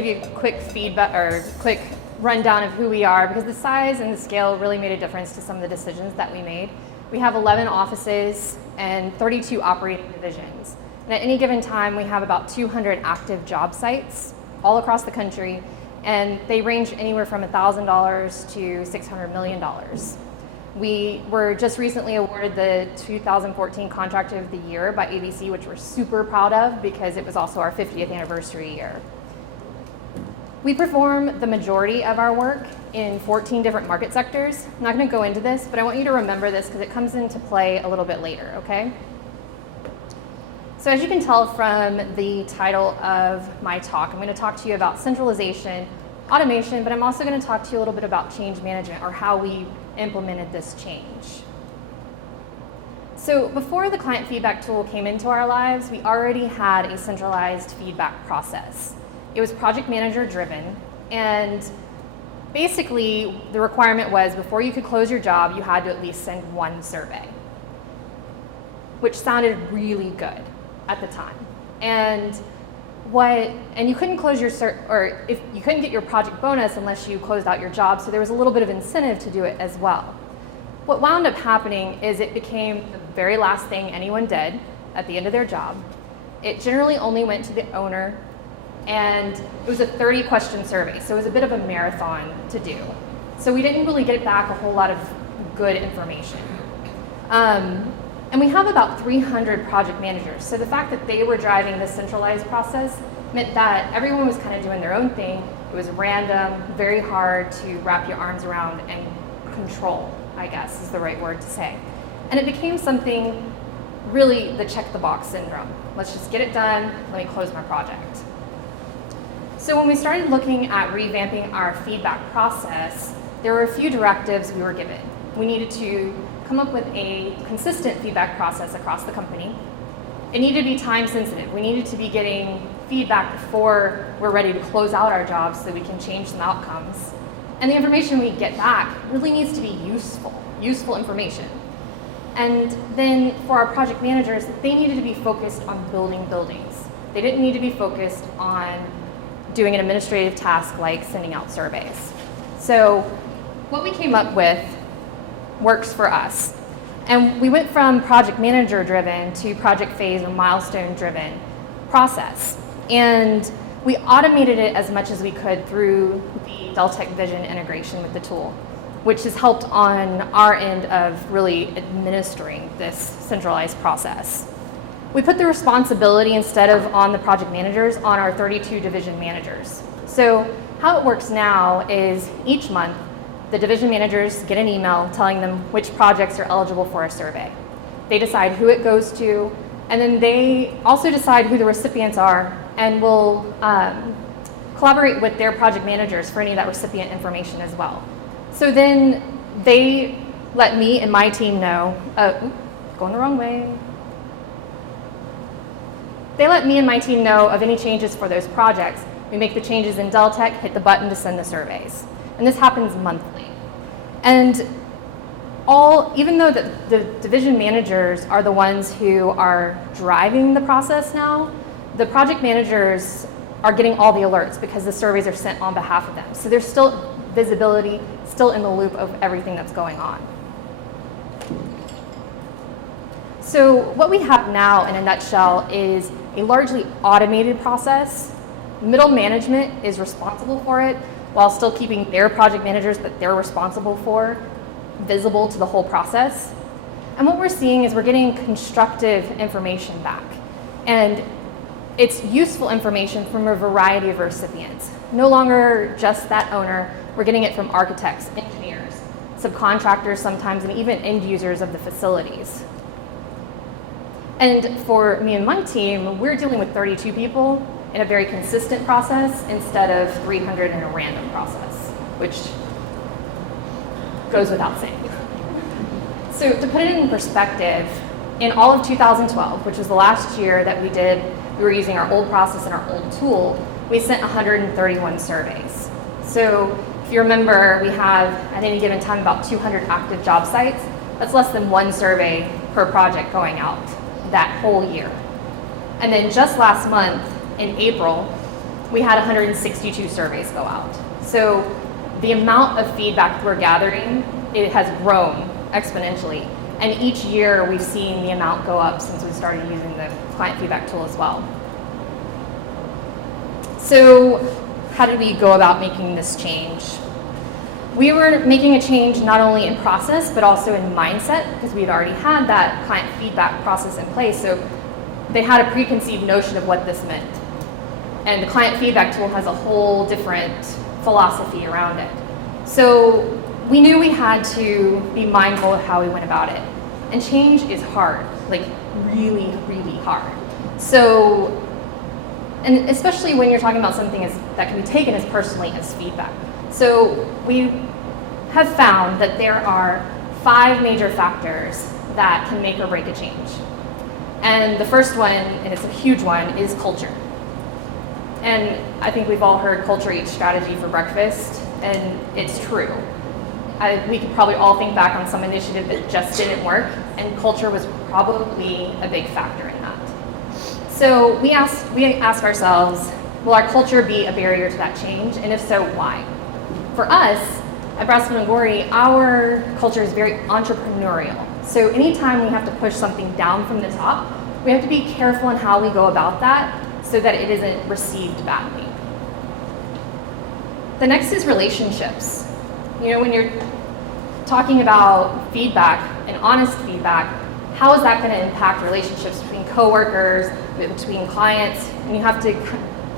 give you a quick feedback or quick rundown of who we are, because the size and the scale really made a difference to some of the decisions that we made. We have 11 offices and 32 operating divisions. And at any given time, we have about 200 active job sites all across the country, and they range anywhere from $1,000 to $600 million. We were just recently awarded the 2014 Contractor of the Year by ABC, which we're super proud of because it was also our 50th anniversary year. We perform the majority of our work in 14 different market sectors. I'm not going to go into this, but I want you to remember this because it comes into play a little bit later, okay? So as you can tell from the title of my talk, I'm going to talk to you about centralization, automation, but I'm also going to talk to you a little bit about change management, or how we implemented this change. So before the client feedback tool came into our lives, we already had a centralized feedback process. It was project manager driven, and basically the requirement was before you could close your job, you had to at least send one survey, which sounded really good at the time. And you couldn't close your or if you couldn't get your project bonus unless you closed out your job, so there was a little bit of incentive to do it as well. What wound up happening is it became the very last thing anyone did at the end of their job. It generally only went to the owner, and it was a 30-question survey, so it was a bit of a marathon to do. So we didn't really get back a whole lot of good information. And we have about 300 project managers. So the fact that they were driving this centralized process meant that everyone was kind of doing their own thing. It was random, very hard to wrap your arms around and control, I guess is the right word to say. And it became something really the check the box syndrome. Let's just get it done, let me close my project. So when we started looking at revamping our feedback process, there were a few directives we were given. We needed to come up with a consistent feedback process across the company. It needed to be time sensitive. We needed to be getting feedback before we're ready to close out our jobs so we can change some outcomes. And the information we get back really needs to be useful information. And then for our project managers, they needed to be focused on building buildings. They didn't need to be focused on doing an administrative task like sending out surveys. So what we came up with works for us. And we went from project manager driven to project phase or milestone driven process. And we automated it as much as we could through the Deltek Vision integration with the tool, which has helped on our end of really administering this centralized process. We put the responsibility, instead of on the project managers, on our 32 division managers. So how it works now is each month, the division managers get an email telling them which projects are eligible for a survey. They decide who it goes to, and then they also decide who the recipients are, and will collaborate with their project managers for any of that recipient information as well. So then they let me and my team know, going the wrong way. They let me and my team know of any changes for those projects. We make the changes in Deltek, hit the button to send the surveys. And this happens monthly. And even though the division managers are the ones who are driving the process now, the project managers are getting all the alerts because the surveys are sent on behalf of them. So there's still visibility, still in the loop of everything that's going on. So what we have now in a nutshell is a largely automated process. Middle management is responsible for it, while still keeping their project managers that they're responsible for visible to the whole process. And what we're seeing is we're getting constructive information back. And it's useful information from a variety of recipients. No longer just that owner, we're getting it from architects, engineers, subcontractors sometimes, and even end users of the facilities. And for me and my team, we're dealing with 32 people in a very consistent process instead of 300 in a random process, which goes without saying. So to put it in perspective, in all of 2012, which was the last year that we were using our old process and our old tool, we sent 131 surveys. So if you remember, we have at any given time about 200 active job sites. That's less than one survey per project going out that whole year. And then just last month, in April, we had 162 surveys go out. So the amount of feedback we're gathering, it has grown exponentially. And each year we've seen the amount go up since we started using the client feedback tool as well. So how did we go about making this change? We were making a change not only in process, but also in mindset, because we had already had that client feedback process in place. So they had a preconceived notion of what this meant. And the client feedback tool has a whole different philosophy around it. So we knew we had to be mindful of how we went about it. And change is hard, like really, really hard. So, and especially when you're talking about something that can be taken as personally as feedback. So we have found that there are 5 major factors that can make or break a change. And the first one, and it's a huge one, is culture. And I think we've all heard culture eats strategy for breakfast, and it's true. We could probably all think back on some initiative that just didn't work, and culture was probably a big factor in that. So we ask ourselves, will our culture be a barrier to that change? And if so, why? For us, at Brasfield Gorrie, our culture is very entrepreneurial. So anytime we have to push something down from the top, we have to be careful in how we go about that so that it isn't received badly. The next is relationships. You know, when you're talking about feedback and honest feedback, how is that going to impact relationships between coworkers, between clients? And you have to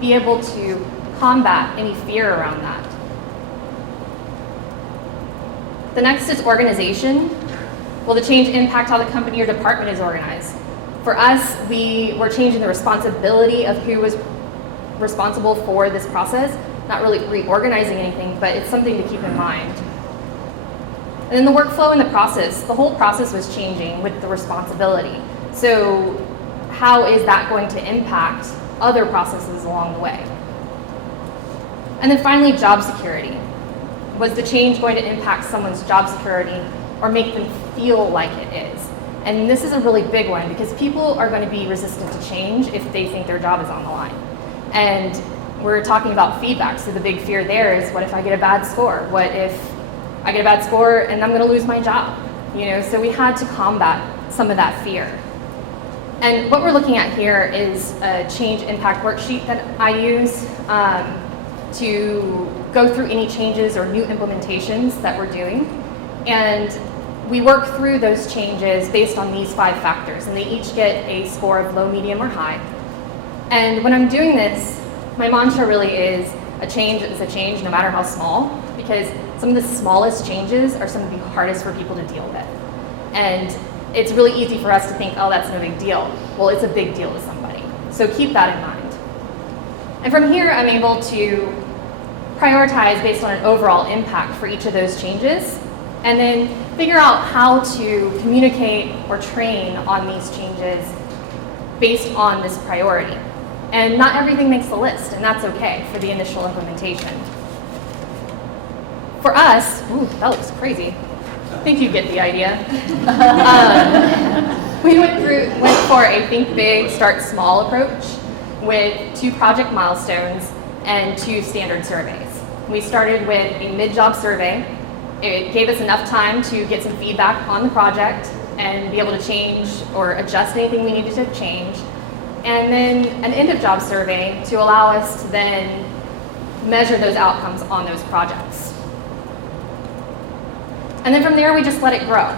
be able to combat any fear around that. The next is organization. Will the change impact how the company or department is organized? For us, we were changing the responsibility of who was responsible for this process, not really reorganizing anything, but it's something to keep in mind. And then the workflow and the process, the whole process was changing with the responsibility. So how is that going to impact other processes along the way? And then finally, job security. Was the change going to impact someone's job security or make them feel like it is? And this is a really big one because people are going to be resistant to change if they think their job is on the line. And we're talking about feedback, so the big fear there is, what if I get a bad score? What if I get a bad score and I'm going to lose my job? You know, so we had to combat some of that fear. And what we're looking at here is a change impact worksheet that I use to go through any changes or new implementations that we're doing. And we work through those changes based on these 5 factors, and they each get a score of low, medium, or high. And when I'm doing this, my mantra really is a change is a change no matter how small, because some of the smallest changes are some of the hardest for people to deal with. And it's really easy for us to think, oh, that's no big deal. Well, it's a big deal to somebody. So keep that in mind. And from here, I'm able to prioritize based on an overall impact for each of those changes, and then figure out how to communicate or train on these changes based on this priority. And not everything makes the list, and that's okay for the initial implementation. For us, ooh, that looks crazy. I think you get the idea. We went for a think big, start small approach with 2 project milestones and 2 standard surveys. We started with a mid-job survey. It gave us enough time to get some feedback on the project and be able to change or adjust anything we needed to change. And then an end-of-job survey to allow us to then measure those outcomes on those projects. And then from there, we just let it grow.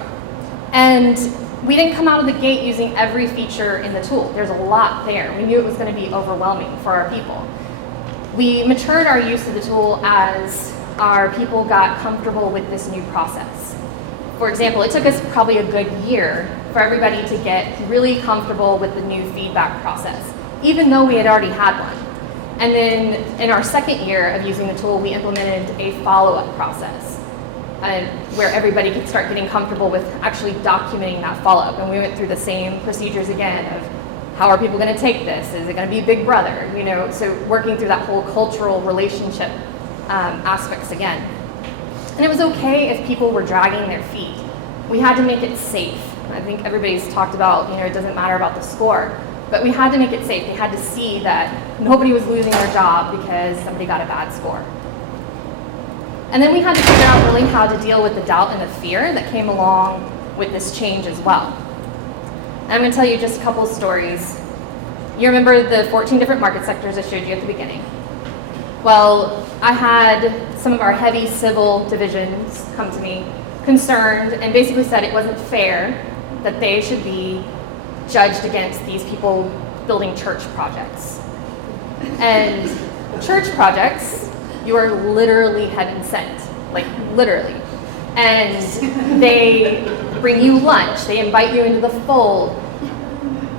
And we didn't come out of the gate using every feature in the tool. There's a lot there. We knew it was going to be overwhelming for our people. We matured our use of the tool as our people got comfortable with this new process. For example, it took us probably a good year for everybody to get really comfortable with the new feedback process, even though we had already had one. And then in our second year of using the tool, we implemented a follow-up process where everybody could start getting comfortable with actually documenting that follow-up. And we went through the same procedures again of how are people going to take this? Is it going to be Big Brother? You know, so working through that whole cultural relationship aspects again. And it was okay if people were dragging their feet. We had to make it safe. I think everybody's talked about, you know, it doesn't matter about the score. But we had to make it safe. They had to see that nobody was losing their job because somebody got a bad score. And then we had to figure out really how to deal with the doubt and the fear that came along with this change as well. And I'm going to tell you just a couple of stories. You remember the 14 different market sectors I showed you at the beginning? Well, I had some of our heavy civil divisions come to me concerned and basically said it wasn't fair that they should be judged against these people building church projects. And church projects, you are literally heaven sent, like literally. And they bring you lunch, they invite you into the fold.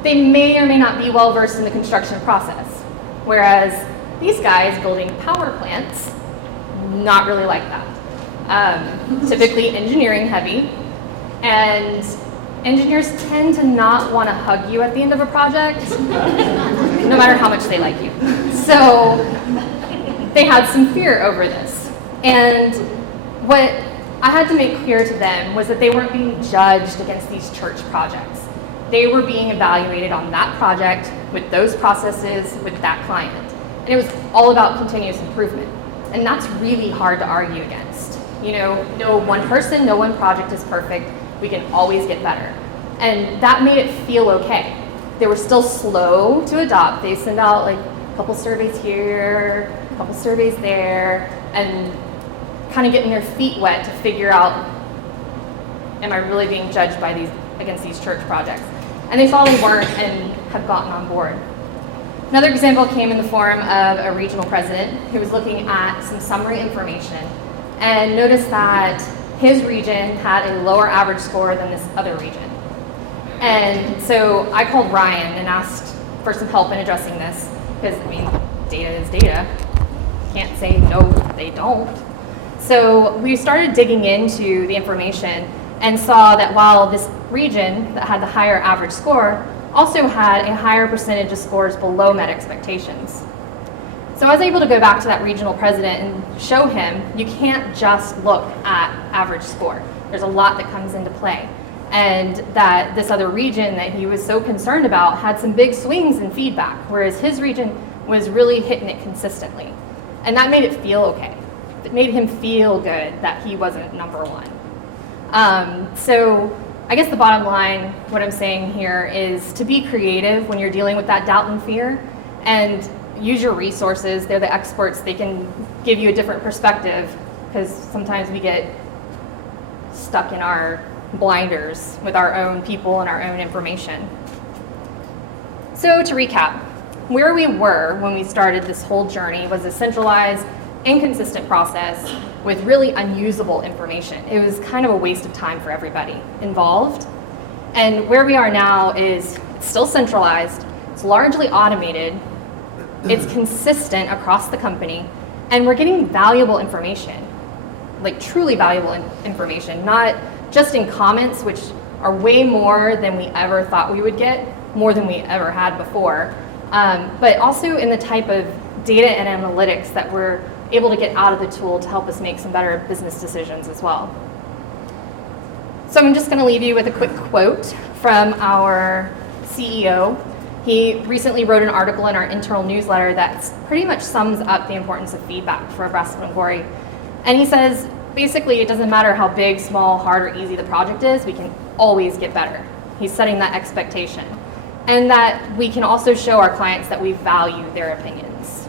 They may or may not be well versed in the construction process. Whereas these guys building power plants, not really like that. Typically engineering heavy, and engineers tend to not want to hug you at the end of a project, no matter how much they like you. So they had some fear over this. And what I had to make clear to them was that they weren't being judged against these church projects. They were being evaluated on that project with those processes with that client. And it was all about continuous improvement. And that's really hard to argue against. You know, no one person, no one project is perfect. We can always get better. And that made it feel okay. They were still slow to adopt. They send out like a couple surveys here, a couple surveys there, and kind of getting their feet wet to figure out, am I really being judged by against these church projects? And they saw they weren't and have gotten on board. Another example came in the form of a regional president who was looking at some summary information and noticed that his region had a lower average score than this other region. And so I called Ryan and asked for some help in addressing this, because I mean, data is data. Can't say no, they don't. So we started digging into the information and saw that while this region that had the higher average score also had a higher percentage of scores below met expectations. So I was able to go back to that regional president and show him you can't just look at average score. There's a lot that comes into play. And that this other region that he was so concerned about had some big swings in feedback, whereas his region was really hitting it consistently. And that made it feel okay. It made him feel good that he wasn't number one. So I guess the bottom line, what I'm saying here is to be creative when you're dealing with that doubt and fear, and use your resources. They're the experts. They can give you a different perspective, because sometimes we get stuck in our blinders with our own people and our own information. So to recap, where we were when we started this whole journey was a centralized, inconsistent process with really unusable information. It was kind of a waste of time for everybody involved. And where we are now is it's still centralized, it's largely automated, it's consistent across the company, and we're getting valuable information, like truly valuable information, not just in comments, which are way more than we ever thought we would get, more than we ever had before, but also in the type of data and analytics that we're able to get out of the tool to help us make some better business decisions as well. So I'm just going to leave you with a quick quote from our CEO. He recently wrote an article in our internal newsletter that pretty much sums up the importance of feedback for Brasfield Gorrie. And he says, basically, it doesn't matter how big, small, hard, or easy the project is, we can always get better. He's setting that expectation. And that we can also show our clients that we value their opinions.